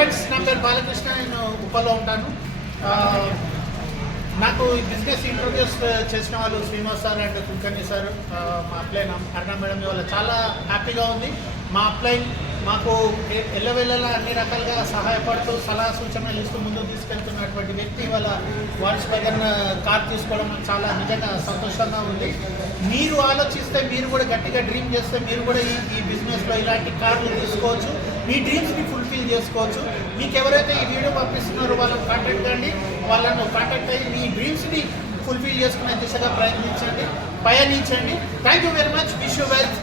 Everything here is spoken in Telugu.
ఫ్రెండ్స్, నా పేరు బాలకృష్ణ. నేను ఉప్పల్లో ఉంటాను. నాకు ఈ బిజినెస్ ఇంట్రొడ్యూస్ చేసిన వాళ్ళు Srinivas sir and Kulkarni sir, మా అప్లైన్ అరుణ మేడం వల్ల చాలా హ్యాపీగా ఉంది. మా అప్లైన్ మాకు ఎల్లవెల్లలా అన్ని రకాలుగా సహాయపడుతూ సలహా సూచనలు ఇస్తూ ముందుకు తీసుకెళ్తున్నటువంటి వ్యక్తి వాళ్ళ వాట్స్ వ్యాగన్ కార్ తీసుకోవడం నాకు చాలా నిజంగా సంతోషంగా ఉంది. మీరు ఆలోచిస్తే, మీరు కూడా గట్టిగా డ్రీమ్ చేస్తే మీరు కూడా ఈ బిజినెస్లో ఇలాంటి కార్లు తీసుకోవచ్చు, మీ డ్రీమ్స్ని ఫుల్ఫిల్ చేసుకోవచ్చు. మీకు ఎవరైతే ఈ వీడియో పంపిస్తున్నారో వాళ్ళని కాంటాక్ట్ కండి, వాళ్ళను కాంటాక్ట్ అయ్యి మీ డ్రీమ్స్ని ఫుల్ఫిల్ చేసుకునే దిశగా ప్రయత్నించండి, పయనించండి. Thank you very much. Wish you wealth.